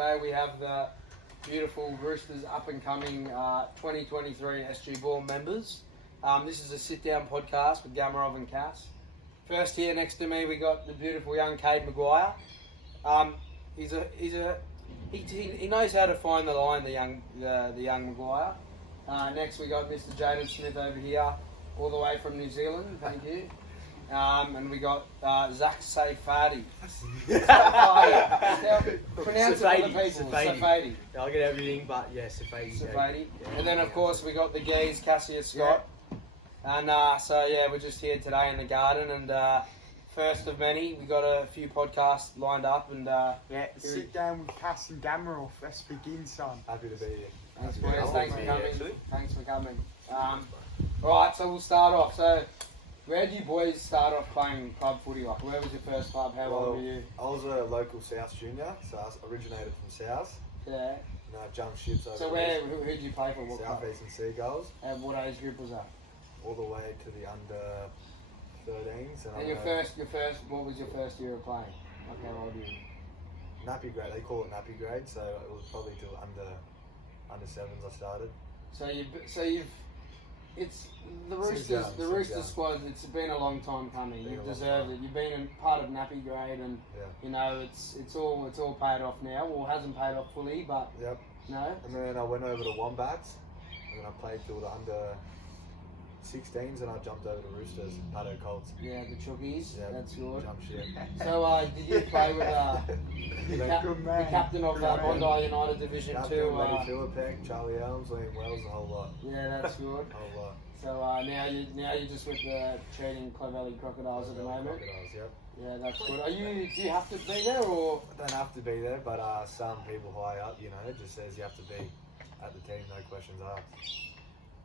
Today we have the beautiful Roosters up-and-coming 2023 SG Ball members. This is a sit-down podcast with Gamarov and Cass. First here next to me we got the beautiful young Cade Maguire. He knows how to find the line, the young Maguire. Next we got Mr. Jaden Smith over here, all the way from New Zealand. Thank you. And we got Zach Safadi. Pronounce it for the people. Safadi. I'll get everything, but yeah, Safadi. Yeah. And then of course we got the geese, Cassius Scott. Yeah. And so yeah, we're just here today in the garden, and first of many, we got a few podcasts lined up, and sit down with Cass and Gamarov. Let's begin, son. Happy to be here. Thanks for coming. Thanks for coming. Right, so we'll start off. So, where did you boys start off playing club footy? Like, where was your first club? How old were you? I was a local South junior, so I originated from South. Yeah. And I jumped ships over. So who did you play for? What club? South Eastern Seagulls. And what age group was that? All the way to the under 13s. And your first, what was your first year of playing? Like, how old were you? Nappy grade, they call it nappy grade, so it was probably till under 7s I started. It's the Roosters squad. It's been a long time coming. You've deserved it. You've been part of nappy grade, and you know it's all paid off now. Well, it hasn't paid off fully, but no. And then I went over to Wombats, and then I played till the under 16s, and I jumped over to Roosters, Paddo Colts. Yeah, the Chookies. Yeah, that's good. Jump ship. So did you play with the captain of Bondi United Division 2? Matty Philippek, Charlie Elms, Liam Wells, the whole lot. Yeah, that's good. Whole lot. So now you're just with the cheating Clovelly Crocodiles at the moment. Crocodiles, yep. Yeah, that's good. Do you have to be there, or? I don't have to be there, but some people high up, it just says you have to be at the team, no questions asked.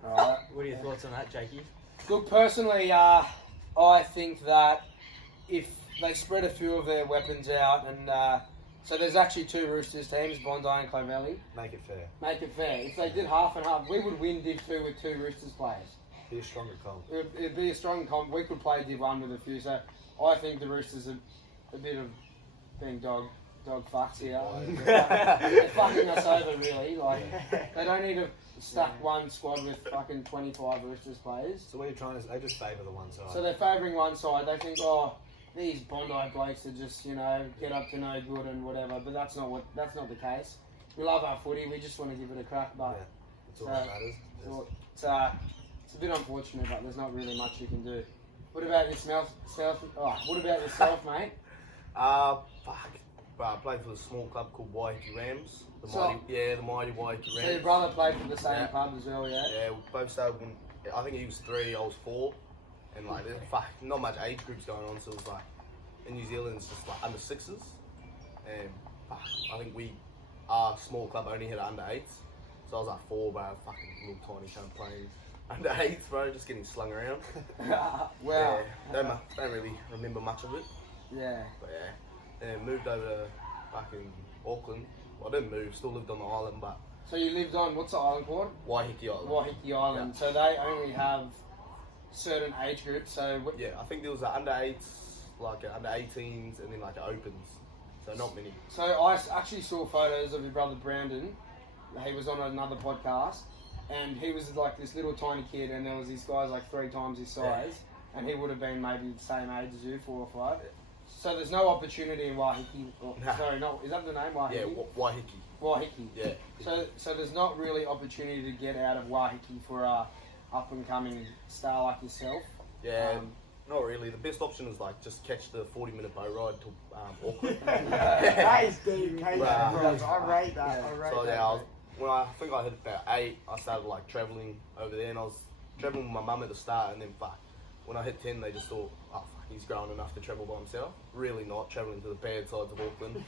Alright. What are your thoughts on that, Jakey? Look, personally, I think that if they spread a few of their weapons out, and so there's actually two Roosters teams, Bondi and Clovelly. Make it fair. Make it fair. If they did half and half, we would win Div 2 with two Roosters players. Be a stronger comp. It'd be a strong comp. We could play Div 1 with a few, so I think the Roosters are a bit of being dog fucks here. They're fucking us over, really. Like, they don't need to stack one squad with fucking 25 Roosters players. So what are you trying to? They just favour the one side. So they're favouring one side. They think, these Bondi blokes are just, get up to no good and whatever. But that's not the case. We love our footy. We just want to give it a crack. But that's all that matters. it's a bit unfortunate, but there's not really much you can do. What about yourself? What about yourself, mate? But I played for a small club called Waiheke Rams. The mighty Waiheke Rams. So your brother played for the same club as well, yeah? Yeah, we both started when, I think he was 3, I was 4. And like, there's not much age groups going on, so it was like, in New Zealand it's just like under 6s. And I think our small club only had under 8s. So I was like 4, but I fucking little tiny cunt playing under 8s, bro, just getting slung around. Wow. Yeah, don't really remember much of it. Yeah. But yeah. And moved over to fucking Auckland. Well, I didn't move, still lived on the island, but... So you lived on, what's the island called? Waiheke Island. Waiheke Island. Yeah. So they only have certain age groups, so... Yeah, I think there was under 8s, like under 18s, and then like opens. So not many. So I actually saw photos of your brother Brandon. He was on another podcast, and he was like this little tiny kid, and there was these guys like 3 times his size, and he would have been maybe the same age as you, 4 or 5. So there's no opportunity in Waiheke. Sorry, no, is that the name, Waiheke? Yeah, Waiheke. Waiheke. Yeah. So there's not really opportunity to get out of Waiheke for a up and coming star like yourself. Yeah. Not really. The best option is like just catch the 40-minute boat ride to Auckland. That is dedication, bro. I rate that. When I think I hit about 8, I started like travelling over there, and I was travelling with my mum at the start, and then when I hit 10, they just thought, he's grown enough to travel by himself. Really not, travelling to the bad sides of Auckland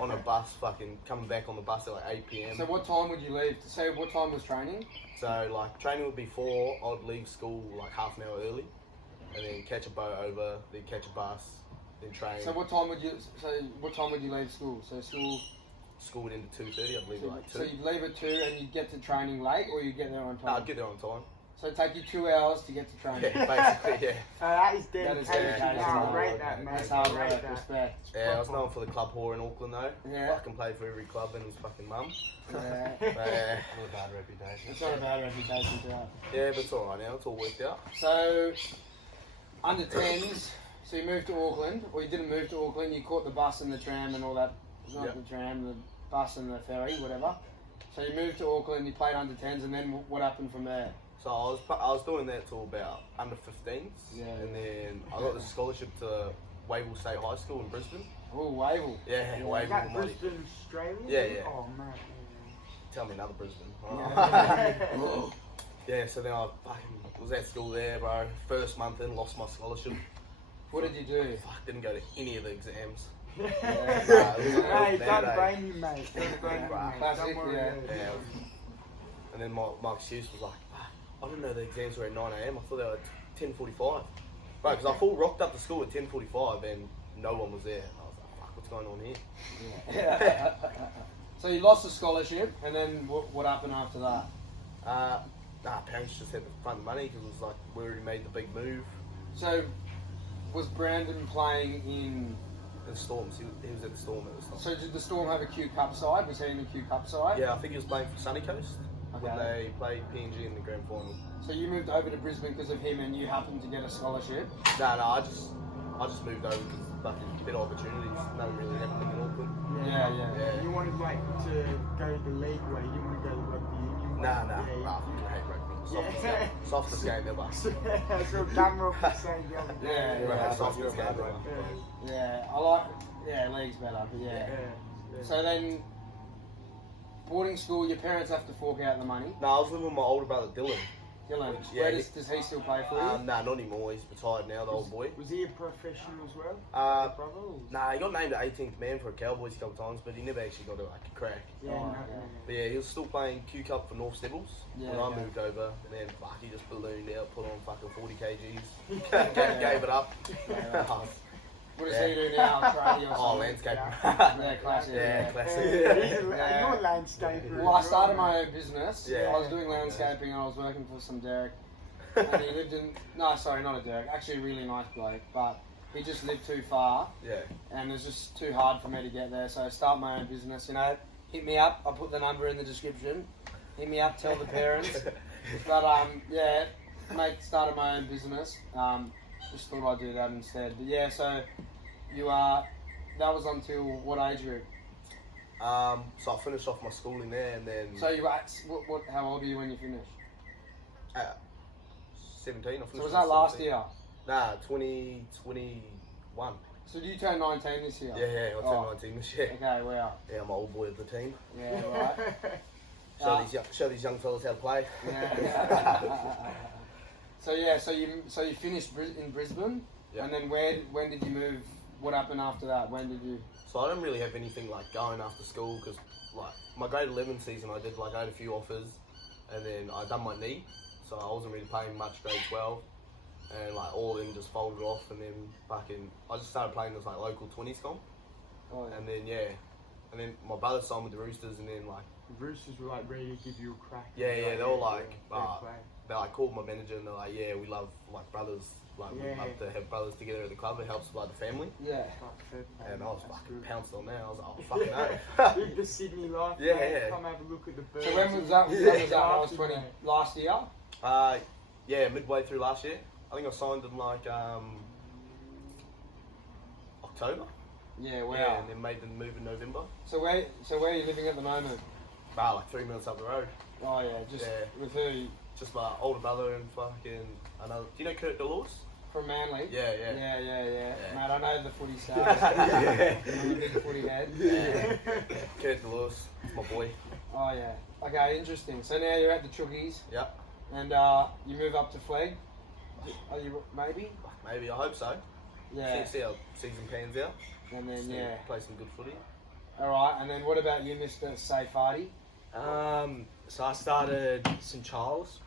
on a bus, fucking coming back on the bus at like 8 p.m. So what time would you leave? So what time was training? So like training would be 4, I'd leave school like half an hour early, and then catch a boat over, then catch a bus, then train. So what time would you leave school? So school would end at 2:30, I'd leave at like 2. So you'd leave at 2 and you'd get to training late, or you'd get there on time? I'd get there on time. So it take you 2 hours to get to training. Yeah, basically, yeah. That is dedication. dedication. I rate that, mate. That's hard I rate work, that. respect. Yeah, I was known for the club whore in Auckland though. Yeah. Fucking played for every club and his fucking mum. Yeah. But, Not a bad reputation. It's not a bad reputation to have. yeah, but it's alright now. It's all worked out. So, under 10s, so you moved to Auckland, or you didn't move to Auckland, you caught the bus and the tram and all that, not Yep. the tram, the bus and the ferry, whatever. So you moved to Auckland, you played under 10s, and then what happened from there? So I was doing that till about under 15s. Yeah. And then I got the scholarship to Wavell State High School in Brisbane. Oh, Wavell. Yeah, Is Wavell. that Money. Brisbane, Australia? Yeah, yeah. Oh, man. Tell me another Brisbane. Yeah. Yeah, so then I fucking was at school there, bro. First month in, lost my scholarship. What did you do? Fuck, didn't go to any of the exams. Hey, Nah, don't blame you, mate. Don't blame you, mate. Classic, Don't worry. yeah. Yeah. And then my excuse was like, I didn't know the exams were at 9 a.m. I thought they were at 10:45. Right, because I full rocked up to school at 10:45 and no one was there. I was like, fuck, what's going on here? So you lost the scholarship, and then what happened after that? Parents just had to fund the money because it was like we already made the big move. So, was Brandon playing in... The Storms, he was at the Storm at the time. So did the Storm have a Q Cup side? Was he in the Q Cup side? Yeah, I think he was playing for Sunny Coast when Okay. they played PNG in the grand final. So you moved over to Brisbane because of him, and you happened to get a scholarship? No, I just moved over because fucking better opportunities. Nothing really happening in Auckland. Yeah. You wanted like to go the league way. You want to go the rugby union way. Nah, Yeah, I fucking hate rugby. Softest Yeah. game. Softest game ever. So Gamroff was saying the other day. Yeah. Softest game ever. Yeah, I like... Yeah, league's better, but yeah. So then, boarding school, your parents have to fork out the money. No, I was living with my older brother Dylan. Dylan, Yeah, where does he still play for you? Nah, not anymore. He's retired now, the old boy. Was he a professional as well? Brother? Or? Nah, he got named the 18th man for a Cowboys a couple times, but he never actually got a crack. Yeah, Oh, no, yeah. no. But yeah, he was still playing Q Cup for North Devils Yeah, when I okay. moved over, and then fuck, he just ballooned out, put on fucking 40 kgs, gave it up. What does he do now? Tradie or Oh, something? landscape. Yeah, classic. Yeah, classic. Yeah. You're a landscaper. Well, I started my own business. Yeah. I was doing landscaping and I was working for some Derek. And he lived in... No, sorry, not a Derek. Actually a really nice bloke. But he just lived too far. Yeah. And it was just too hard for me to get there. So I started my own business, you know. Hit me up. I'll put the number in the description. Hit me up, tell the parents. But, yeah, mate, started my own business. Just thought I'd do that instead. But yeah, so you are... That was until what age group? So I finished off my schooling there, and then So you were at, how old were you when you finished? 17. I finished So was at that last 17. year? Nah, 2021. So you turned 19 this year? Yeah, I turned Oh. 19 this year. Okay, wow. Yeah, I'm an old boy of the team. Yeah, right. Show these young fellas how to play. Yeah. So yeah, so you finished in Brisbane, Yeah. and then when did you move? What happened after that? When did you? So I don't really have anything like going after school because like my grade 11 season I had a few offers, and then I done my knee, so I wasn't really playing much grade 12, and like all of them just folded off, and then I just started playing this like local 20s comp, Oh, yeah. and then my brother signed with the Roosters, and then like The Roosters were like ready to give you a crack. Yeah, they were like, fair play. they like called my manager and they're like, yeah, we love like brothers, like we Yeah. love to have brothers together at the club. It helps with like the family. Yeah. Fuck, fair play, And I was that's fucking good. pounced on that. I was like, oh fucking no. Live the Sydney life. Yeah, mate. yeah. Come have a look at the birds. So when was that? When was that? I was 20 last year. Yeah, midway through last year. I think I signed in like October. Yeah, wow. Yeah, and then made the move in November. So where are you living at the moment? Like 3 minutes up the road. Oh yeah, just Yeah. with who? Just my older brother and fucking another. Do you know Kurt Delors? From Manly. Yeah. Yeah. Mate, I know the footy stars. Yeah. I'm a big footy head. Yeah. Kurt Delors, my boy. Oh yeah. Okay, interesting. So now you're at the Chookies, Yep. and you move up to Flegg. Are you maybe? Maybe, I hope so. Yeah. See how season pans out. And then See, yeah. play some good footy. All right. And then what about you, Mr. Safari? So I started St Charles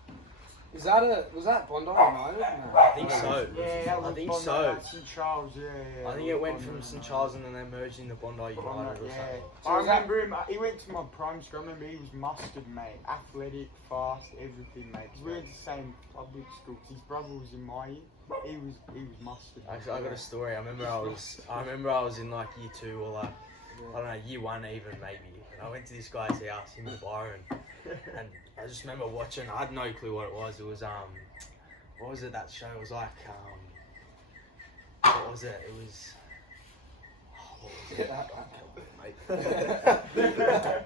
Was that Bondi United? No. I think so. Yeah, that was I think Bondi, so. St Charles, yeah. I think it went from St Charles and then they merged into Bondi United or something. So I was that- remember him. He went to my primary school. I remember he was mustard, mate. Athletic, fast, everything, mate. 'Cause we went to the same public school. 'Cause his brother was in my year. He was mustard. Actually, I got a story. I remember I was in like year 2 or like I don't know, year 1 even maybe. And I went to this guy's house, him and Byron, and I just remember watching. I had no clue what it was. It was what was it? That show it was like what was it? It was. Oh, what was it?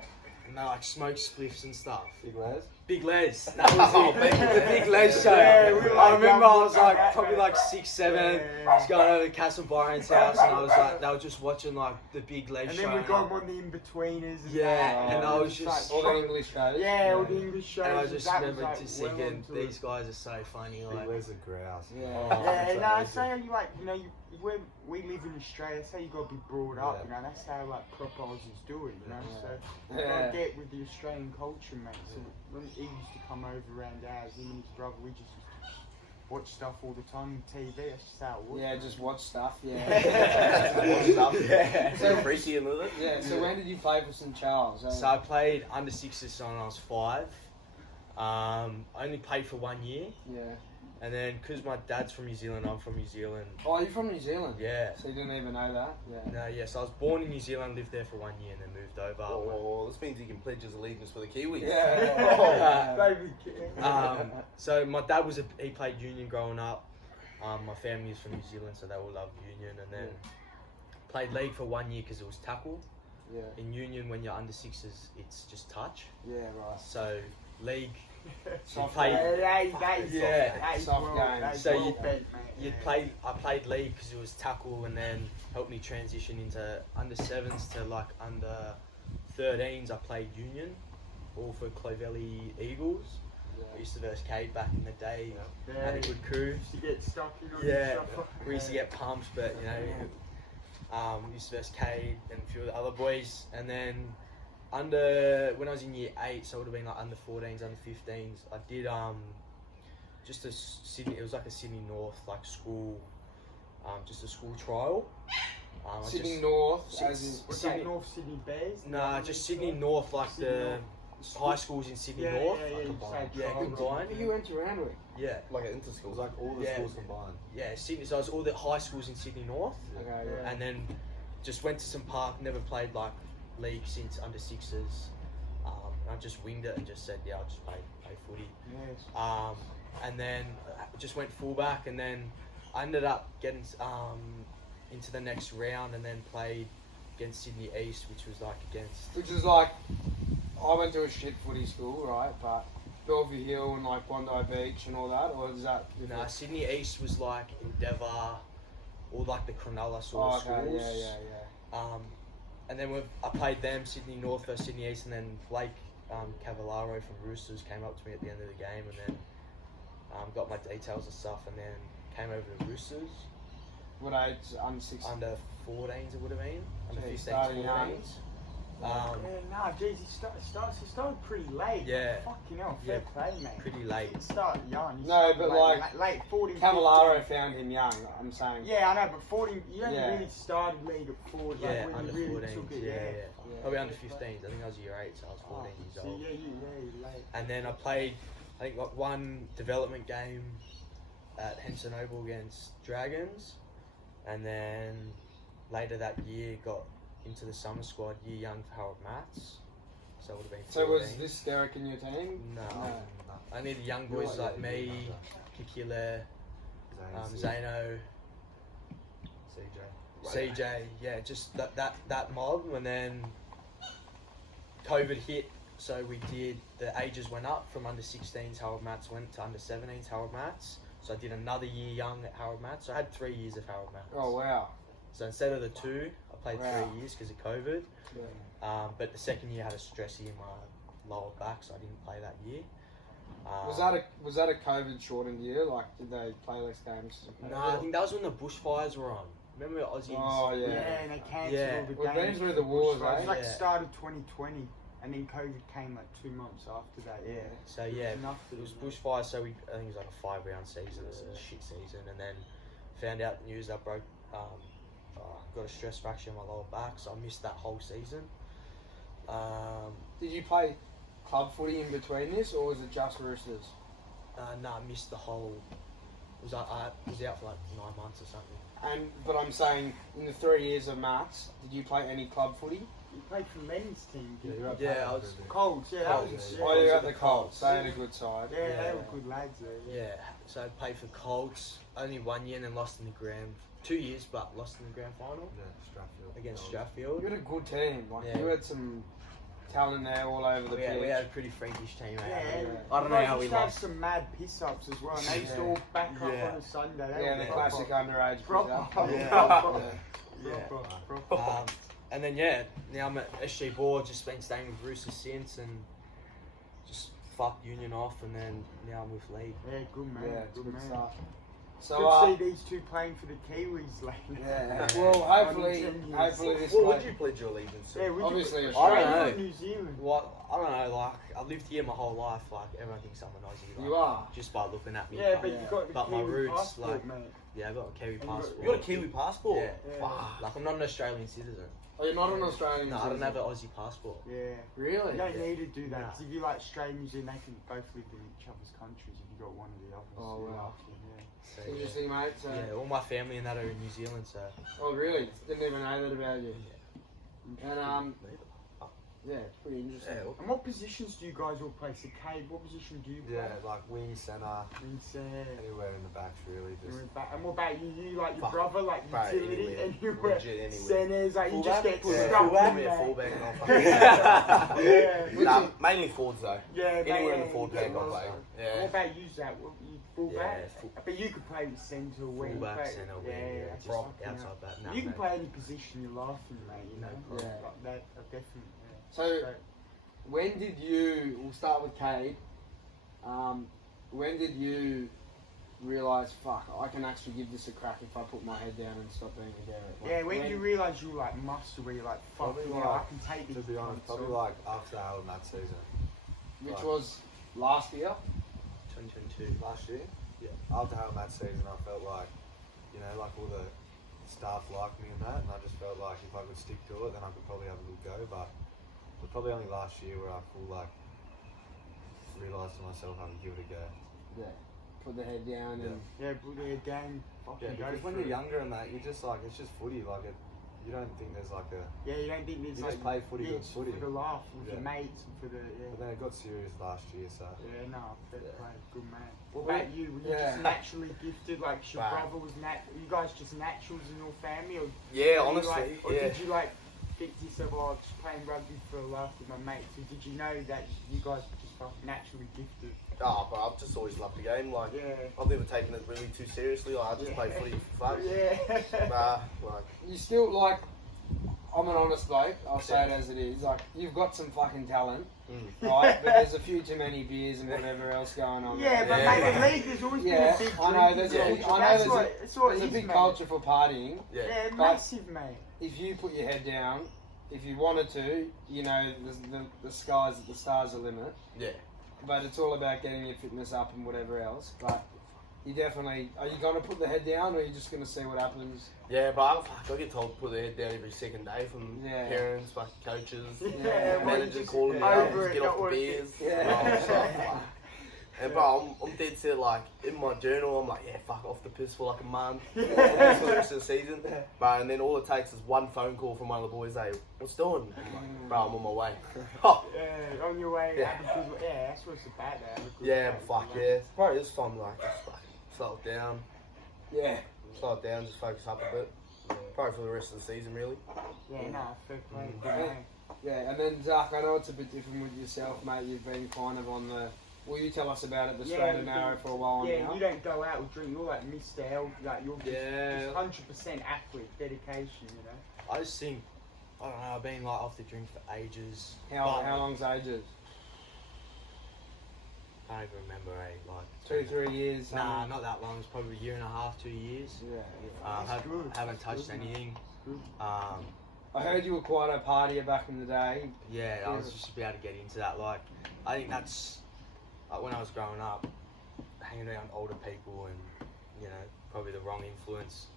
No, like smoke spliffs and stuff. Big Les. Big Les. That was it. The Big Les show. Yeah, we were I like remember young I was boys like like that, probably mate. like 6, 7. Just going over to Castle Byron's house, and I was like, they were just watching like the Big Les And show. then we got one of the in-betweeners. And Yeah, that, and I was just- All the English shows. Yeah, all the English shows. And I just that was, remember like, just well thinking, onto these it. guys are so funny. Big Like, Les and grouse. Yeah. Oh, Yeah, no, that's so you like, you know, we live in Australia, so you got to be brought up, you know, that's how like proper Aussies do it, you know, so you got to get with the Australian culture, mate. So when he used to come over around ours, him and his brother, we just used to watch stuff all the time on TV, that's just how it was. Yeah, just watch stuff. Yeah. Yeah. So freaky and with it. Yeah. So when did you play for St Charles? So I played under 6s when I was 5. I only played for 1 year, Yeah. and then because my dad's from New Zealand, I'm from New Zealand. Oh, you're from New Zealand. Yeah. So you didn't even know that. Yeah. No, yeah. So I was born in New Zealand, lived there for 1 year, and then moved over. Oh, this means he can pledge his allegiance for the Kiwis. Yeah. Baby kid. So my dad he played Union growing up. My family is from New Zealand, so they all love Union, and then played league for 1 year because it was tackle. Yeah. In Union, when you're under 6s, it's just touch. Yeah. Right. So league, Soft played- That is soft well- game. that is So well you- bent, mate, yeah. I played league because it was tackle, and then helped me transition into under 7s to like under 13s. I played Union, all for Clovelly Eagles. I used to verse Cade back in the day. Yeah. Had a good crew. Used to get stuck in on Yeah, the shop. we used to get pumped, but you know, used to verse Cade and a few of the other boys. And then when I was in year 8, so it would have been like under 14s, under 15s. I did just a Sydney. It was like a Sydney North like school, just a school trial. Sydney North. Sydney- As in, Was Sydney- that North Sydney Bears? Nah, just Sydney North, like Sydney the North. high schools in Sydney Yeah, North. yeah, yeah, you combined. say Yeah, trials. combined. you went to Randwick. Yeah, Like an inter-school. It was like all the Yeah. schools combined. yeah, Sydney. So it was all the high schools in Sydney North. Okay. Yeah. And then just went to some park, never played like league since under 6s. I just winged it and just said, yeah, I'll just play footy. Yes. And then just went fullback, and then I ended up getting into the next round, and then played against Sydney East, which was like against. Which is like, I went to a shit footy school, right? But Bellevue Hill and like Bondi Beach and all that, or is that? Nah, Sydney East was like Endeavour, all like the Cronulla sort of okay. schools. Yeah. And then I played them, Sydney North versus Sydney East, and then Blake Cavallaro from Roosters came up to me at the end of the game, and then got my details and stuff, and then came over to Roosters. What age? Under 6. Under 14s it would have been. Under Okay, 15s, starting young. 14s. Nah, geez, he started pretty late. Yeah. Fucking hell, Yeah, fair play, mate. pretty late. He started young. He No, started but late 14, Cavallaro 15. found him young. I'm saying. Yeah, I know, but 14, you only Yeah. really started league at 14, Yeah, like when under you really 14s. took it, Yeah. Probably under 15s. I think I was year 8, so I was 14 years So old. yeah, you're late. And then I played, I think, like one development game at Henson Oval against Dragons, and then later that year got into the summer squad, year young for Harold Mats. So it would have been 14. So was this Derek in your team? No. I need young boys like me, Kikile, Zano, CJ, yeah, just that mob. And then COVID hit, so the ages went up from under 16s Harold Mats went to under 17s Harold Mats. So I did another year young at Harold Mats. So I had 3 years of Harold Mats. Oh wow. So instead of the 2, I played Wow. 3 years because of COVID. Yeah. But the second year I had a stressy in my lower back, so I didn't play that year. Was that a COVID shortened year? Like, did they play less games? No, I think that was when the bushfires were on. Remember Aussies? Oh yeah. Yeah, and they cancelled Yeah. all the We've games. been through the wars, It was eh? like Yeah. started 2020. And then COVID came like 2 months after that. Yeah. So yeah, Nothing, it was man. bushfire. So I think it was like a 5-round season. It was a shit season, and then found out the news that I got a stress fracture in my lower back, so I missed that whole season. Did you play club footy in between this, or was it just Roosters? No, I missed the whole. I was out for like 9 months or something. But I'm saying, in the 3 years of Max, did you play any club footy? You played for Lenny's team, didn't you? Yeah, I was. Colts, yeah. Colts, That was, yeah. Oh, you got the Colts. They had a good side. Yeah, they were good lads there. Yeah, so I played for Colts only 1 year and then lost in the grand. 2 years, but lost in the grand final against Strathfield. You had a good team. Like Yeah. you had some talent there all over the pitch. We had a pretty freakish team. Yeah, I don't know how we used to have lost. some mad piss ups as well, and they used to all back up Yeah. on a Sunday. They Yeah, were the proper. classic underage. Proper. Yeah. Yeah. And then now I'm at SG Board, just been staying with Roosters since, and just fucked Union off, and then now I'm with League. Yeah, good man. Yeah, it's good good man. stuff. Good So, to see these two playing for the Kiwis lately. yeah. Well, hopefully this. What bloke- would you pledge your allegiance to? Yeah, would Obviously, you, Australia. I don't or know. New Zealand. What I don't know, like I've lived here my whole life. Like everyone thinks I'm an Aussie. Like, You are. just by looking at me. Yeah, but but you got the But my Kiwi roots, passport, like- mate. yeah, I've got a Kiwi you got- passport. You got a Kiwi passport? Yeah. Yeah. Like I'm not an Australian citizen. Oh, you're not an Australian. No, I don't citizen? have an Aussie passport. Yeah. Really? You don't need to do that, Nah. because if you like Australia, New Zealand, they can both live in each other's countries if you got one of the others. Oh, You're wow. lucky, yeah. So, yeah. Interesting, mate. So, Yeah, all my family and that are in New Zealand, so oh, really? Didn't even know that about you. And Neither. yeah, it's pretty interesting. Yeah, And what positions do you guys all play? So, Cade, what position do you play? Yeah, like wing, centre, Vincent. anywhere in the backs really. Just And what about you? You like your Fuck. brother, like Right, utility, anywhere. and you were Legit anywhere. centres, like you just get Yeah, stuck fullback, in yeah, there. fullback and all Yeah. Nah, mainly forwards though. Yeah, Anywhere in mate, the forward yeah, pack I'll well play. done. Yeah. What about you, Zach? What, you fullback? Yeah, full- But you could play the centre, wing. fullback, play- centre, yeah, wing, yeah, that's prop, fucking hell. outside back. No, You can no. play any position you're laughing, mate. You No know, problem. Yeah. like that. Definitely. Yeah. So, Great. when did you? We'll start with Cade. When did you realise, fuck, I can actually give this a crack if I put my head down and stop being a Garrett? Like, Yeah, when you realise you were like muscle, where you're like, fuck, Probably you know, I like- can take to this. be honest, probably like after our that season. which was last year. 2022. Last year? Yeah. After having that season, I felt like, you know, like all the staff liked me and that, and I just felt like if I could stick to it, then I could probably have a good go. But it was probably only last year where I full like realised to myself I would give it a go. Yeah. Put the head down and. Yeah, put their gang, fucking Yeah, go because when for you're it. younger and that, you're just like it's just footy. Like it, you don't think there's like a. Yeah, you don't think there's You like just play footy, yeah, good footy. for the laugh with your Yeah. mates and for the But then it got serious last year, so. yeah, no, fair Yeah. play, good man. What Well, about you? Were you yeah. just naturally gifted? Like your Right. brother was you guys just naturals in your family, or Yeah, were you honestly, like, or yeah. did you like think to yourself, oh, I'm just playing rugby for a laugh with my mates? Or did you know that you guys were just fucking naturally gifted? Oh, but I've just always loved the game. Like, Yeah. I've never taken it really too seriously. Like, I just play footy for fun. Yeah. Nah, like, You still like. I'm an honest bloke. I'll say it as it is. Like you've got some fucking talent, right? But there's a few too many beers and whatever else going on. Yeah, but Yeah. mate, the league has always Yeah, been a big I know. drinking There's a culture. big, I know That's there's what, a, that's what there's it a is, big mate. culture for partying. yeah. Yeah, But- massive, mate. If you put your head down, if you wanted to, you know, the stars are the limit. Yeah. But it's all about getting your fitness up and whatever else. But you definitely, are you going to put the head down or are you just going to see what happens? Yeah, but I get told to put their head down every second day from Yeah. parents, fucking coaches, Yeah, managers just calling me over up, it, get not off the worth it. beers. Yeah. Oh, so, and bro, I'm dead set, like, in my journal, I'm like, yeah, fuck, off the piss for like a month, for the rest of the season. But, and then all it takes is one phone call from one of the boys, hey, what's doing? I'm like, bro, I'm on my way. Oh, Yeah, on your way, Yeah. have a good, yeah, that's what it's about, have a good yeah, day, fuck you yeah. know? Probably this time, like, just fucking slow it down. Yeah. Slow it down, just focus up a bit. Probably for the rest of the season, really. Yeah, no, fair play, good Yeah. man. Yeah, and then Zach, I know it's a bit different with yourself, mate. You've been kind of on the. Will you tell us about it, the straight and narrow, for a while Yeah, now? you don't go out or drink, you're like Mr. L, like you're Yeah. just 100% athlete, dedication, you know? I just think, I don't know, I've been like off the drink for ages. How but long's ages? I don't even remember, like 2-3 years. Nah, not that long. It's probably a year and a half, 2 years. Yeah. That's good, Haven't that's touched good, man. anything. Good. Um, I heard you were quite a partier back in the day. Yeah, I was just about to get into that. Like, I think that's like when I was growing up, hanging around older people and, you know, probably the wrong influence.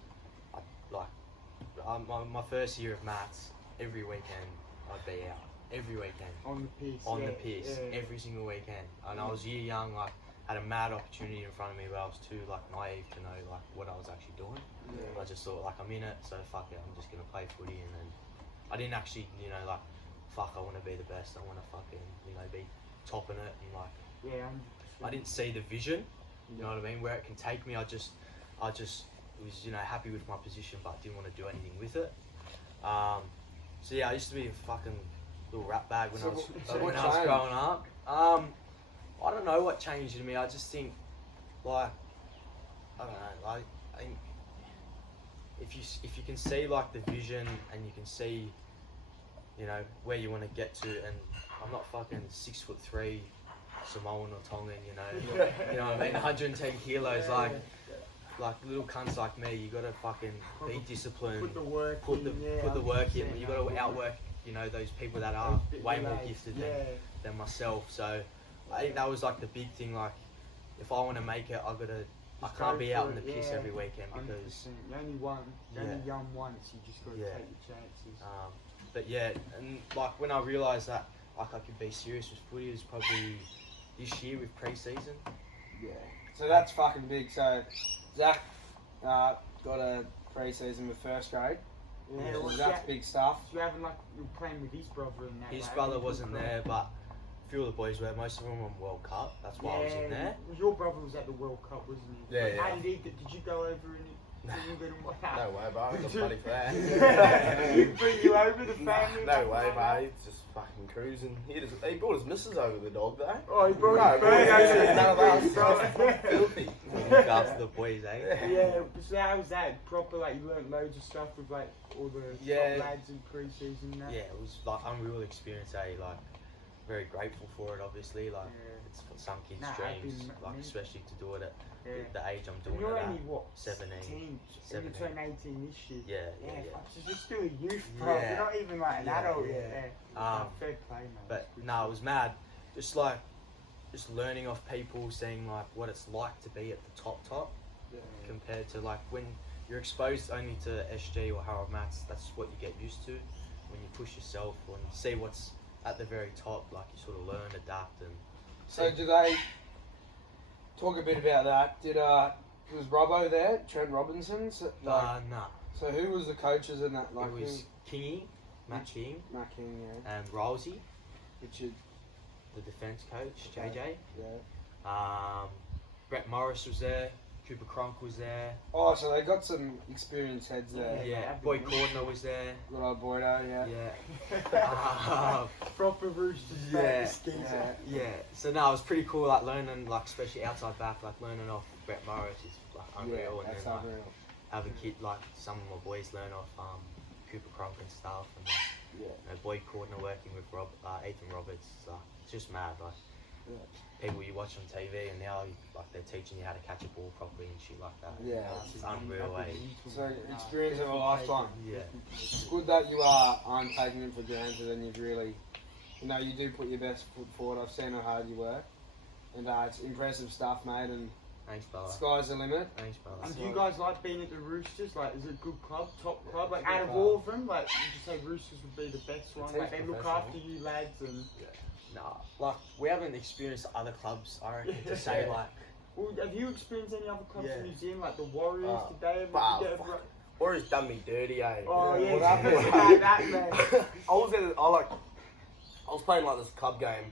My first year of maths, every weekend I'd be out. Every weekend. On the piss. The piss. Every single weekend. And I was year young, like, had a mad opportunity in front of me, but I was too, like, naive to know, like, what I was actually doing. I just thought, like, I'm in it, so fuck it, I'm just going to play footy. And then I didn't actually, you know, like, fuck, I want to be the best. I want to fucking, you know, be topping it. And, like, I didn't see the vision, you know what I mean, where it can take me. I just was, you know, happy with my position, but didn't want to do anything with it. So yeah, I used to be a fucking little rat bag when I was growing up. I don't know what changed in me. I just think, like, I don't know. Like, I think if you can see like the vision and you can see, you know, where you want to get to, and I'm not fucking 6'3" Samoan or Tongan, you know, you know what I mean, 110 kilos, like little cunts like me, you gotta fucking be disciplined, put the work in. You gotta outwork, you know, those people that are way more gifted than myself. So I think that was like the big thing. Like, if I want to make it, I can't be out in the piss every weekend because 100%. You only young once. You just gotta take your chances. But yeah, and like when I realised that like I could be serious with footy was probably this year with pre-season. Yeah. So that's fucking big. So Zach got a pre-season with first grade. Yeah, so that's big stuff. So you having like you're playing with his brother and that. His brother wasn't there, but a few of the boys were. Most of them on World Cup. That's why I was in there. Your brother was at the World Cup, wasn't he? Yeah. How did you go over and? No way, bro. I got money for that. Bring you over the family? No way, mate. He's just fucking cruising. He brought his missus over the dog, though. Oh, he brought his none of us. Filthy. Look after the boys, eh? Yeah, so how was that? Proper, like, you learnt loads of stuff with, like, all the top lads in pre-season and that? Yeah, it was, like, unreal experience, eh? Like, very grateful for it, obviously. Like, it's for some kids' dreams, like, especially to do it at the age I'm doing you're it only at. what? 17. You turn 18 this year. Yeah. So you're still a youth, bro. Yeah. You're not even like an adult yet. Fair play, man. But no, it was mad. Just learning off people, seeing like what it's like to be at the top, compared to like when you're exposed only to SG or Harold Matts. That's what you get used to. When you push yourself and see what's at the very top, like you sort of learn, adapt, and. So do they talk a bit about that? Was Robbo there? Trent Robinson? Nah. So who was the coaches in that? Like it was Kingy, Matt King, and Rolsey, Richard, the defence coach, JJ. Yeah. Brett Morris was there. Cooper Cronk was there. Oh, so they got some experienced heads there. Yeah. Boy Cordner was there. Good old Boydo, Yeah. Proper Roosters. Yeah. So no, it was pretty cool. Like learning, like especially outside back, like learning off Brett Morris is like unreal. Yeah, that's and then unreal. like having like some of my boys learn off Cooper Cronk and stuff, and you know, Boy Cordner working with Ethan Roberts. It's just mad. Like people you watch on TV, and now like they're teaching you how to catch a ball properly and shit like that. Yeah, it's unreal. So experience of a lifetime. Yeah. It's good that you aren't taking it for granted, and you've really, you know, you do put your best foot forward. I've seen how hard you work, and it's impressive stuff, mate. And thanks, brother. Sky's the limit. Thanks, brother. And do you guys like being at the Roosters? Like, is it a good club, top club? Like, out of all of them, like, would you say Roosters would be the best one? Like, they look after you lads and. Nah, like we haven't experienced other clubs. I reckon to say like. Well, have you experienced any other clubs in New Zealand, like the Warriors? Did they ever? Warriors done me dirty, eh? Oh yeah, what happened? that man. I was playing like this club game,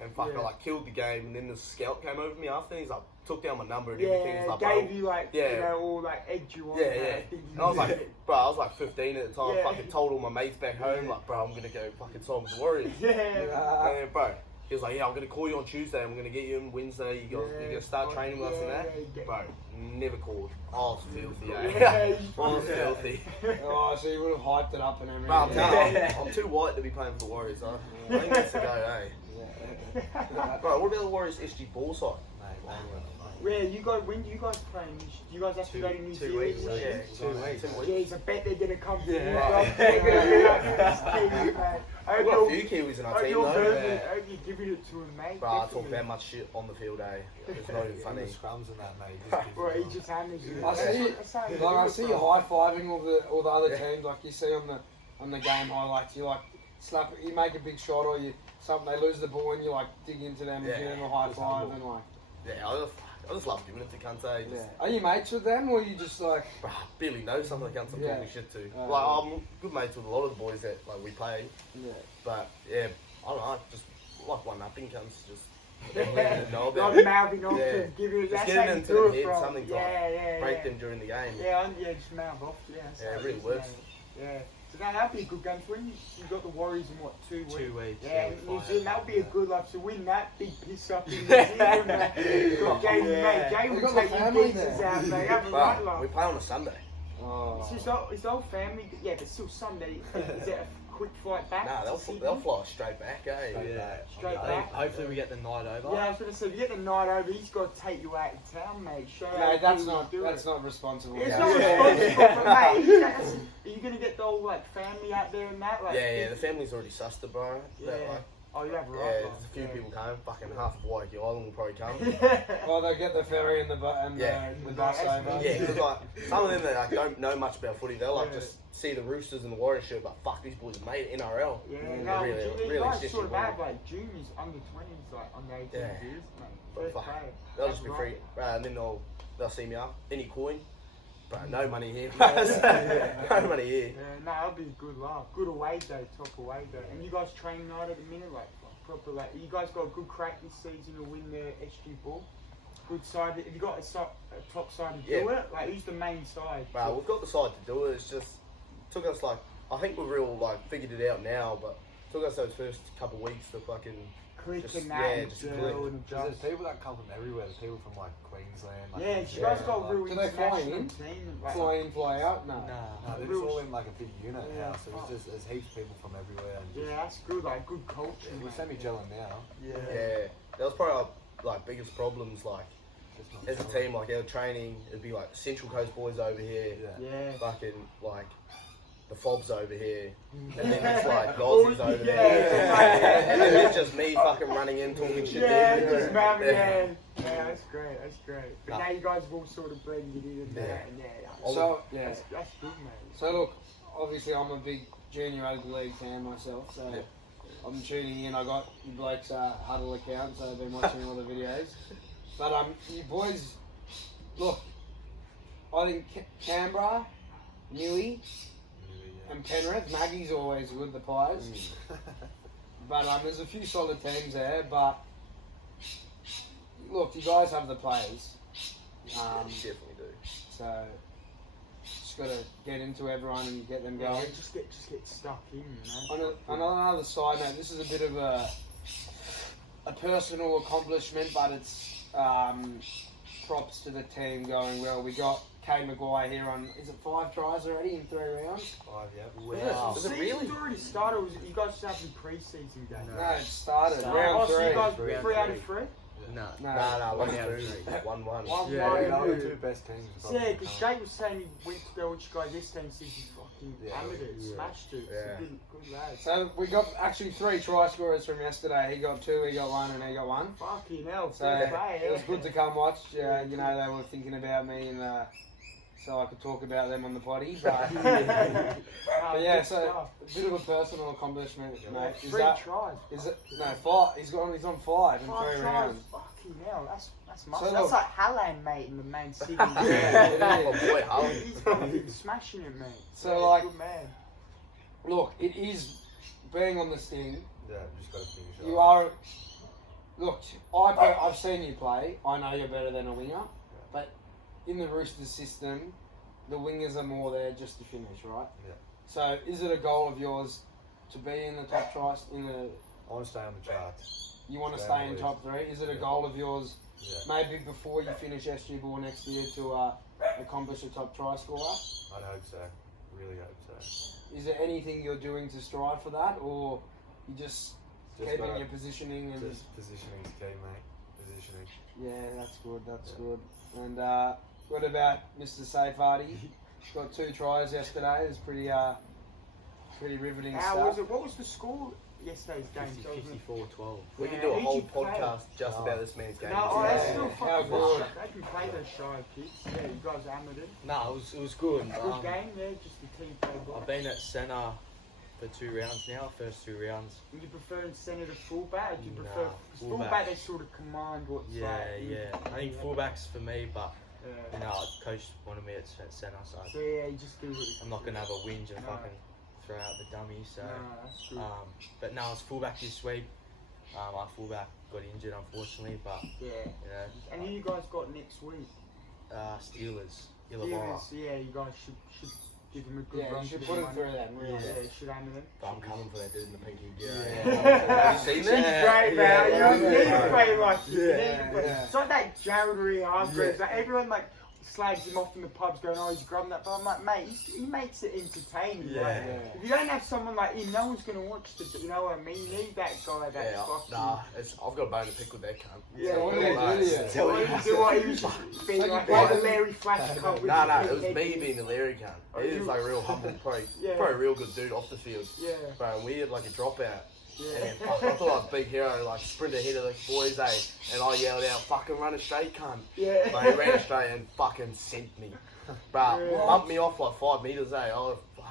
and I like killed the game, and then the scout came over me after, and he's like took down my number and everything. He's like, gave you like you know, all like egged you on. And I was like, bro, I was like 15 at the time. Fucking told all my mates back home, like, bro, I'm gonna go fucking sign with the Warriors. And then, bro, he was like, yeah, I'm gonna call you on Tuesday. I'm gonna get you in Wednesday. You're gonna start training with us and that. Bro, never called. I was filthy, I was filthy. Oh, so you would have hyped it up and everything. Bro, I'm too white to be playing for the Warriors, though. I think it's to go, eh? Bro, what about the Warriors SG ball side? Mate, Yeah, when you guys playing? You guys have to go to New Zealand? 2 weeks. Yeah, 2 weeks. Jeez, I bet they're gonna come to you. Yeah. They're gonna be like this team, mate. I We've got a hope few Kiwis in our you're team though. I hope you're giving it to him, mate. Bro, I talk definitely. that much shit on the field, eh? It's not even funny. The scrums and that, mate. Well, he just hammers you. I see, That's how you like do I it, see you bro. high fiving all the other teams. Like you see on the game highlights, you like slap, you make a big shot or you something. They lose the ball and you like dig into them and Yeah. give them a high five and like. Yeah, I just love giving it to cunts, eh? Yeah. Are you mates with them or you just like? Bro, I barely know some of the cunts I'm Yeah. talking shit to. Oh, Like, yeah. I'm good mates with a lot of the boys that like we play, Yeah. but yeah, I don't know, just like one upping cunts, just Yeah. know about Not mouthing off Yeah. them, giving it. Just That's getting how you into do the it, head, bro. something to Yeah, break yeah. them during the game. Yeah, just mouth off. Yeah, that's Yeah, how it really is, works. mate. Yeah. So that'd be a good game. So when you got the Warriors in what 2 weeks? 2 weeks. Yeah, and New fine. Zealand, that would be a good luck to win that big piss up in New Zealand, mate. Good game, mate. Jay You will got the take your family geezers there. out, mate. Have a right Bro, we laugh. play on a Sunday. Oh. It's all family, yeah, but still Sunday. Is it a quick flight back? Nah, to they'll Sydney? fly straight back, eh? Yeah. Straight I back. think hopefully we get the night over. Yeah, I was gonna say, if you get the night over, he's got to take you out of town, mate. Show how No, that's cool not you do that's it. not responsible. It's Yeah. not responsible, but mate, are you gonna get the whole like family out there and that? Like, Yeah, the family's already sussed it, bro. Yeah. That, like, Oh, you have a yeah, right. there's a few people coming. Fucking half of Waikiki Island will probably come. Well, they get the ferry and the Yeah. the bus That's over. Yeah, because like some of them that like don't know much about footy, they'll like Yeah. just see the Roosters and the Warriors shirt, but fuck, these boys have made it NRL. Yeah, Yeah, no, really- you really guys shifty sort of ball. have like juniors, under 20s, like on the 18 Yeah. years, mate. But Fair fuck, play. they'll That's just be right. free, and then they'll see me up. Any coin, but no money here. Yeah. No money here. Yeah, no, that'll be a good laugh. Good away day, top away day. And you guys train night at the minute, like proper, like you guys got a good crack this season to win the SG ball. Good side. Have you got a top side to do Yeah. it? Like who's the main side? Bro, we've got the side to do it. It's just took us like I think we've real like figured it out now, but took us those first couple of weeks to fucking Click just- and that, yeah, and just gel click. and Because adjust. there's people that come from everywhere. There's people from like Queensland. Like, Yeah, you guys got a real Do they fly international in? team. Like, Fly in, fly out? No. Nah. No, they're just all in like a big unit Yeah, now, so fuck. there's heaps of people from everywhere. And yeah, that's good. Like good culture. we're mate. semi-gelling now. yeah. That was probably our like biggest problems. Like Just not as a gelling. team, like our training, it'd be like Central Coast boys over here, Yeah. Yeah. fucking like the fobs over here, and then it's like the Oh, Aussies over yeah, there, yeah. and then it's just me fucking running in talking shit. Yeah, there. just mad, yeah. Yeah, that's great, that's great. But Nah. now you guys have all sort of blended in and Yeah. that, and yeah, So yeah. that's good, mate. So look, obviously I'm a big junior rugby league fan myself, so Yeah. I'm tuning in. I got you blokes Huddle account, so I've been watching all the videos. But you boys, look, I think Canberra, Newey, and Penrith, Maggie's always good, the Pies. But there's a few solid teams there. But look, you guys have the players, Definitely do. so just got to get into everyone and get them Yeah, going. just get stuck in, you know. On another side note, this is a bit of a personal accomplishment, but it's props to the team going well. We got Kay Maguire here on, is it 5 tries already in 3 rounds? 5, yeah. Wow. Is it Season's really? already started. Or was it, you guys just having pre-season games? No, it started. Started. Round Oh, so 3. you guys Round 3 out of three. 3? No. No. Nah, One 1-2, out of three. 1-1. One, Yeah, one, They are the two. 2 best teams. in Yeah, Southern because Crown. Jake was saying he went to go watch guys this time since he's fucking Yeah, hammered it, yeah. smashed it. Yeah. It's a good lad. So we got actually 3 try scorers from yesterday. He got 2, he got 1, and he got 1. Fucking hell, So fair play. it was good to come watch. You know, they were thinking about me, and so I could talk about them on the potty. But, but yeah, so a bit of a personal accomplishment, mate. Is 3 that? tries. Is it? No, 5. He's on 5 in 3 5 tries. rounds. Fucking hell, that's much. So That's look- like Haaland, mate, in the Man City. Yeah, it Oh is. boy, Hull. He's fucking smashing it, mate. So, Yeah, like- good man. Look, it is being on the sting. Yeah, you just got to finish You up. are. Look, I've seen you play. I know you're better than a winger, but in the Roosters system, the wingers are more there just to finish, right? Yeah. So, is it a goal of yours to be in the top tries? I want to stay on the charts. You want to Yeah, stay in please. top 3? Is it a Yeah. goal of yours? Yeah. Maybe before you finish SG Ball next year to accomplish a top try scorer? I'd hope so. Really hope so. Is there anything you're doing to strive for that, or you just Just keeping gotta- your positioning and Just positioning's key, mate. positioning. Yeah, that's good. That's good. And what about Mr. Safehardy? Got 2 tries yesterday. It's pretty riveting How stuff. was it? What was the score yesterday's game? 54-12. We can Yeah, do a who'd whole you play? podcast just about this man's game. No, that's Yeah. still How fucking good. good. They can play those shy kids. Yeah, you guys hammered it. No, it was good. Good game, yeah, just the team played well. I've been at centre for 2 rounds now, first 2 rounds. Would you prefer centre to fullback? Do you Nah, prefer cause fullback. fullback? They sort of command what's Yeah, like. yeah. I think fullback's for me, but you Yeah. know, coach wanted me at centre, so So yeah, you just do what you I'm not gonna have a whinge and No. fucking throw out the dummy. So, No, that's good. but no, it's fullback this week. Our fullback got injured unfortunately, but Yeah. you know, And who you guys got next week? Steelers, Illawarra. Steelers, yeah, you guys should give them a good Yeah, run. you should for put their it money. through them. Really. Yeah, should hammer them. But I'm coming for that dude in the pinky gear. Yeah. Have you seen She's that? great, Yeah, man. You need yeah. to play like it. You Yeah, need to play. yeah. It's like that Jared Ree Hargreaves. Yeah. Like everyone like slags him off in the pubs, going, "Oh, he's grabbing that." But I'm like, mate, he makes it entertaining. Yeah. Like, Yeah. if you don't have someone like him, no one's gonna watch the. You know what I mean? You need that guy. That Yeah, fucking. nah, I've got a bone to pick with that cunt. Yeah, So what yeah, did yeah. they do to you? So what he was doing, what he was just being Like like, you what a played- Larry Flash cunt with Nah, his it was big me head. being the Larry cunt. Oh, He was you- like real humble, probably Yeah. a real good dude off the field. Yeah, Bro, and we had like a dropout. yeah. And fuck, I thought I was a big hero, like sprint ahead of the boys, eh? And I yelled out, "Fucking run it straight, cunt!" Yeah. But he ran it straight and fucking sent me. Bro, Yeah. bumped me off like 5 meters, eh? Oh, fuck.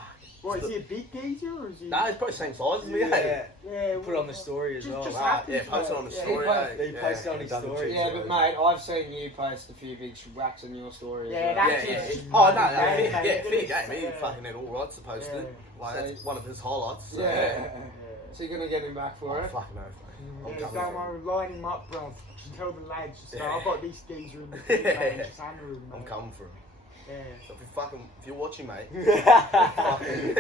What, is he a big geezer or is he? Nah, he's probably the same size as me, eh? Yeah, Put it on the story as Just- well. just Right, happens, yeah, post it on the yeah. story, He eh? He Yeah. posted on his Done the story. trick. Yeah, but mate, I've seen you post a few big whacks in your story. Yeah, as well. that's Yeah, yeah. it. Oh, no, no, Yeah, fair, yeah, yeah, yeah. fair game. He Yeah. fucking had all rights to post it. Yeah. Like, that's one of his highlights. So, Yeah. So you're gonna get him back for Oh, it? fucking oath, mate. I'm Yeah, coming don't for him. worry, line him up, bro. Just tell the lads, just Yeah. I've got these geezer in the team, mate. Just hammer him, I'm mate. coming for him. Yeah. So if you're watching, mate, fucking,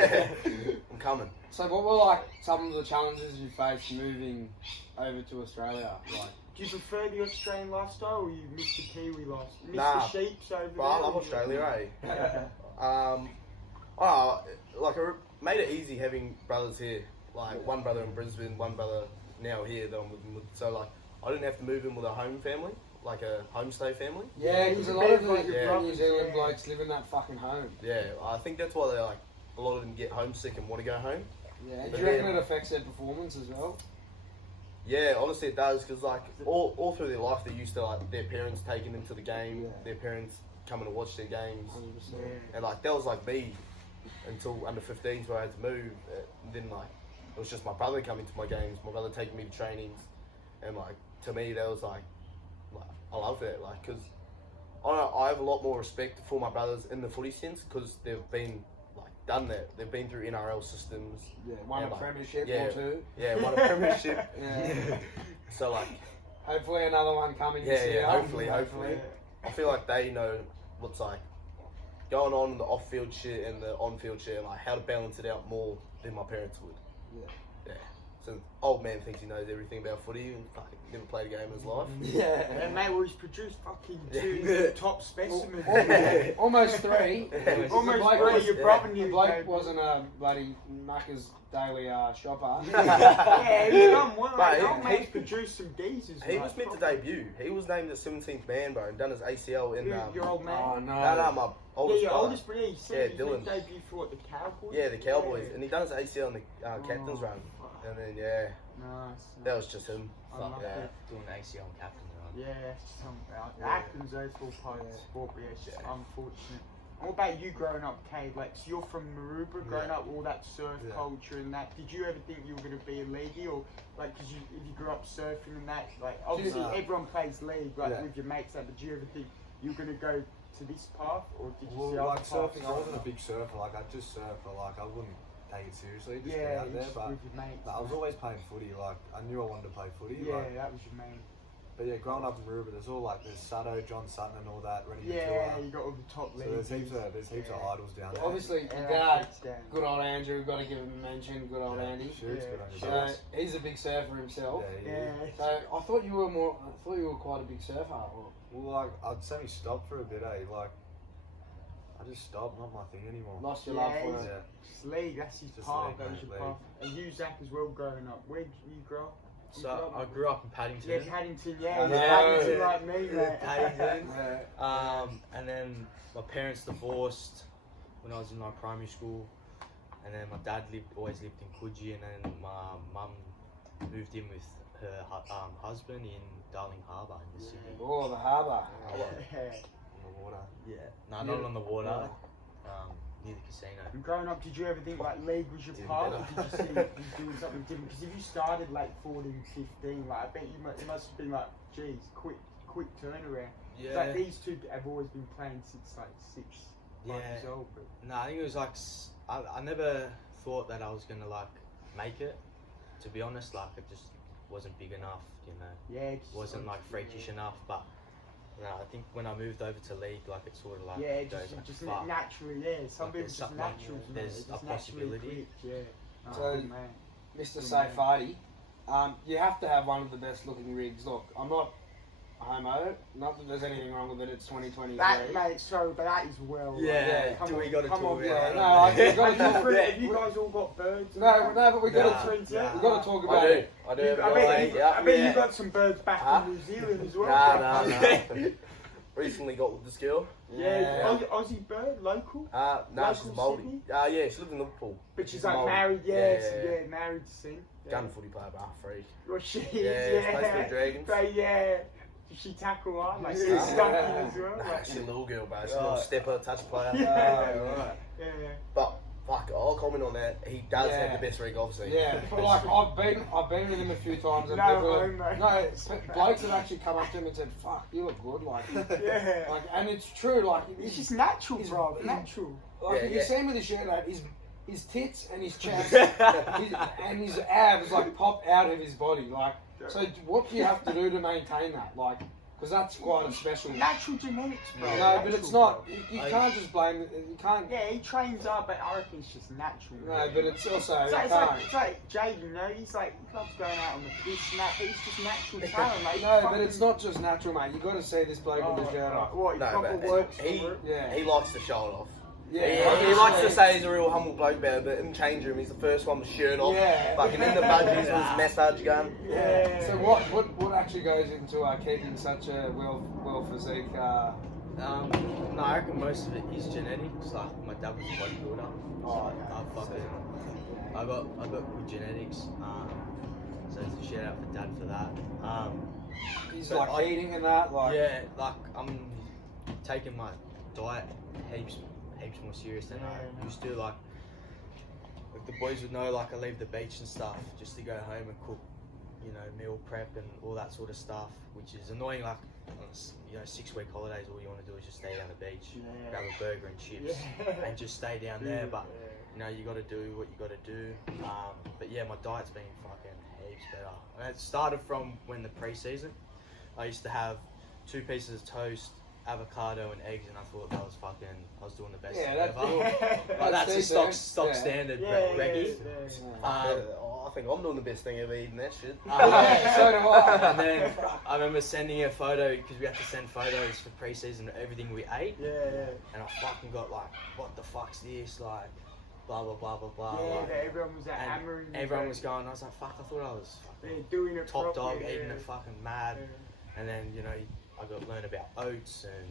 I'm coming. So what were like some of the challenges you faced moving over to Australia? Like, Do you prefer the Australian lifestyle or you miss the Kiwi lifestyle? Miss Nah. the sheeps over Bro, I there? love Australia, eh? Yeah. Like, I made it easy having brothers here. Like, one brother in Brisbane, one brother now here that I'm living with. So, like, I didn't have to move in with a home family, like a homestay family. yeah, because He's a a lot bit of like the your Yeah. brother, New Zealand yeah. blokes live in that fucking home. Yeah, I think that's why they like a lot of them get homesick and want to go home. Yeah, do But you reckon then- it affects their performance as well? Yeah, honestly it does, because like all through their life they're used to like their parents taking them to the game, Yeah. their parents coming to watch their games, 100%. Yeah. and like that was like me until under 15s where I had to move. Then like it was just my brother coming to my games, my brother taking me to trainings, and like to me that was like I love that, like, because I have a lot more respect for my brothers in the footy sense because they've been like done that. They've been through NRL systems. Yeah, won Yeah, a like- premiership yeah. or two. Yeah, won a premiership. Yeah. So like, Hopefully another one coming Yeah, this year. yeah, hopefully. Yeah. I feel like they know what's like going on in the off-field shit and the on-field shit, and like how to balance it out more than my parents would. Yeah. Yeah. So old man thinks he knows everything about footy and fucking never played a game in his life. Yeah, Yeah. mate, well, he's produced fucking Yeah. two top specimens. Almost three. Yeah. Almost The bloke three, was- your brother The knew. bloke wasn't a bloody Macca's daily shopper. Yeah, he's done well. Mate, Old he- mate's produced some geezers. He mate. was meant to debut. He was named the 17th man, bro, and done his ACL in. Your old man. Oh No, no. my Yeah, oldest your brother. oldest brother. He said Yeah, he was Dylan. debut for what, the Cowboys? Yeah, the Cowboys, Yeah. and he done his ACL in the captain's run, fuck. and then yeah, Nice. that was just him. I love yeah. that. Doing ACL and captain run. Yeah, it's just something about Yeah. Acton's those all part of the sport, but yeah, it's just Yeah. unfortunate. What about you growing up, Cade? Like, so you're from Maroubra, growing Yeah. up, all that surf Yeah. culture and that. Did you ever think you were going to be a leaguey, or like, because if you grew up surfing and that, like, obviously No. everyone plays league, like Yeah. with your mates, like, but did you ever think you were going to go to this path, or did you Well, see like other paths surfing, I growing wasn't a up? big surfer. Like I just surf, but like I wouldn't take it seriously. Just Yeah, get out there. just But with your mates. I was always playing footy. Like I knew I wanted to play footy. Yeah, Like, that was your main. but yeah, growing up in Maroubra, there's all like there's Sutto, John Sutton, and all that ready to Yeah, tour. you got all the top So leagues. there's heaps of Yeah. idols down there. Obviously, your Yeah, dad, that's down. good old Andrew, got to give him a mention. Good old Yeah, Andy. Shoots Yeah. good on your So boats. he's a big surfer himself. Yeah, he Yeah. is. So I thought you were more. I thought you were quite a big surfer. Or, Well, like I'd semi-stop for a bit, eh? Like I just stopped, not my thing anymore. lost your love Yeah, for he's- it. Yeah. Just league, that's his Just path, league, that was mate, your league. path. And you, Zach, as well, growing up. Where did you grow up? So I grew up in Paddington. Yeah, Paddington, yeah. Yeah. Paddington like me, mate. Paddington. Yeah. And then my parents divorced when I was in like primary school, and then my dad always lived in Coogee, and then my mum moved in with her husband in Darling Harbour in the city. Oh, the harbour. Yeah. On the water. Yeah, no, not on the water. Near the casino. And growing up, did you ever think like league was your Even path, better. or did you see you doing something different? Because if you started like 14, 15, like I bet it must have been like, geez, quick turnaround. Yeah. Like these two have always been playing since like 6 years old. But No, I think it was like I never thought that I was gonna like make it. To be honest, like it just wasn't big enough, you know. yeah, it's Wasn't like freakish enough, but no, I think when I moved over to league, like it sort of like yeah, goes just like, fuck. naturally, yeah. Some Like, people there's just something- natural. there's a possibility. Yeah. So- Oh, man. Mr. Safadi, you have to have one of the best looking rigs. Look, I'm not homo. Not that there's anything wrong with it. It's 2023. That, mate, sorry, but that is well. Yeah, come do on, we gotta come talk on, about bro. it? No, I got to talk. Have you guys all got birds? No, but we got Nah, to Twins, nah. we got to talk I about do. it. I do. I have a bet, guy, you, yeah. I bet yeah. you got some birds back Huh? in New Zealand as well. Nah. Recently got with this girl. Yeah, Aussie bird, local. No, she's Local Moldy. Sydney? Yeah, she lives in Liverpool. But she's a like Māori. married, Yeah. married to Sin. Gun footy player, but freak. Well, she is, Yeah, plays for the Dragons. But yeah, does she tackle hard? Like, she's Yeah. stuck in as well. Nah, Like, she's a little girl, bro. She's a little stepper, touch player. Yeah. right. yeah. But fuck, I'll comment on that. He does Yeah. have the best rig, obviously. Yeah, but like I've been with him a few times, and No, people home, mate. blokes have actually come up to him and said, "Fuck, you look good," like, Yeah. like, and it's true, like, It's just natural, he's- bro. he's- Natural. like Yeah, if you yeah. see him with his shirt out, his tits and his chest and his abs like pop out of his body, like. So what do you have to do to maintain that, like? Because that's quite a special. Natural genetics, bro. No, Natural, but it's not. bro. You can't just blame it. You can't. Yeah, he trains up, but I reckon it's just natural. No, but it's also. It's You like, can't. it's like Jay, you know, he's like, he loves going out on the piss and that, but he's just natural talent, mate. No, but Fucking- it's not just natural, mate. You got to see this bloke with his shirt off. What, he No, proper but works he, for it? Yeah. he likes to show it off. Yeah, He likes to say he's a real humble bloke about it, but in the change room, he's the first one with shirt off. Yeah. Fucking in the budgies with his massage gun. Yeah. So what actually goes into keeping such a well physique? No, I reckon most of it is genetics. Like my dad was a bodybuilder. Oh, I got good genetics. So it's a shout out for dad for that. He's But like eating and that, like. Yeah, like I'm taking my diet heaps more serious than I used to. Like the boys would know, like I leave the beach and stuff just to go home and cook, you know, meal prep and all that sort of stuff, which is annoying. Like, you know, 6-week holidays, all you want to do is just stay down the beach, grab a burger and chips, and just stay down there. But you know, you got to do what you got to do. But yeah, my diet's been fucking heaps better. And it started from when the pre-season. I used to have 2 pieces of toast, avocado and eggs, and I thought that was fucking, I was doing the best Yeah, thing that's ever. cool. Like, that's a decent. stock Yeah. standard Yeah, brekkie. I think I'm doing the best thing ever eating that shit. Yeah, so do I. And then I remember sending a photo, because we had to send photos for pre-season of everything we ate, and I fucking got like, what the fuck's this, like, blah blah blah blah blah. Yeah, like, that everyone was and hammering. everyone was going, I was like, fuck, I thought I was fucking doing it top dog, properly, eating it fucking mad. And then, you know, I got learn about oats and,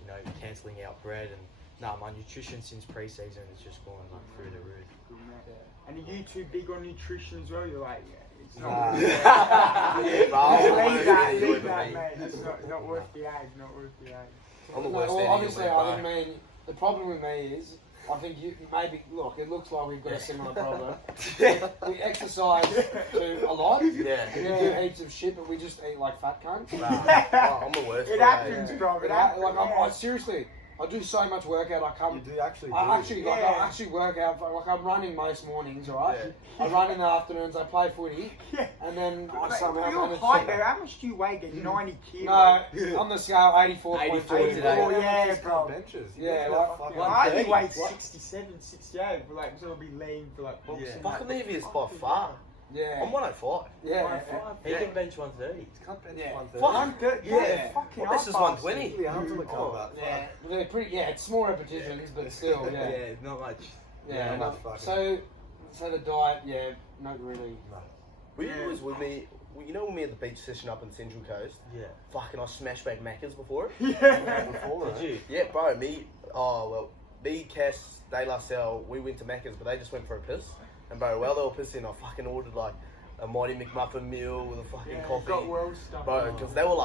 you know, cancelling out bread. And my nutrition since pre-season has just gone like through the roof. Good, man. And are you too big on nutrition as well? You're like, it's Nah. not. Nah, Leave that, yeah, leave yeah, that, yeah. mate. It's not worth the ag, not worth the ag. I'm the No, worst well, eating obviously, in I my didn't mean. The problem with me is, I think you maybe look. It looks like we've got a similar problem. We exercise a lot. Yeah. We do heaps of shit, but we just eat like fat cunts. I'm the worst. It bro. happens, bro. It happens. Like I seriously, I do so much workout. I come. You do actually. I actually like Yeah. I actually work out. Like I'm running most mornings, right? I run in the afternoons. I play footy, Yeah. and then I Mate, somehow your manage. height, though, how much do you weigh? Get 90 kilos. No, on the scale 84.4 84 today. today. Oh, yeah, bro. Benches. Yeah, You like- fucking- Well, I only 130. weigh 67, 68, but like, so I'll be lean for like boxing. Yeah. Fucking leave is by far. Yeah, I'm 105. yeah. He can bench 130. Can't bench Yeah. 130. Yeah. Fucking Well, this is ass 120. The arms on the combat. Yeah, they're pretty. Yeah, it's small repetitions, but still, yeah, not much. yeah. not no, much fucking- so the diet, yeah, not really. Were you Yeah. always with me you know when we had the beach session up in Central Coast? Yeah. Fucking, I smashed back Macca's before it. Yeah. Did you? Yeah, bro. Me, Cass, De La Salle, we went to Macca's, but they just went for a piss. And bro, while they were pissing, I fucking ordered like a Mighty McMuffin meal with a fucking coffee. Got well stuff. Bro, because they were like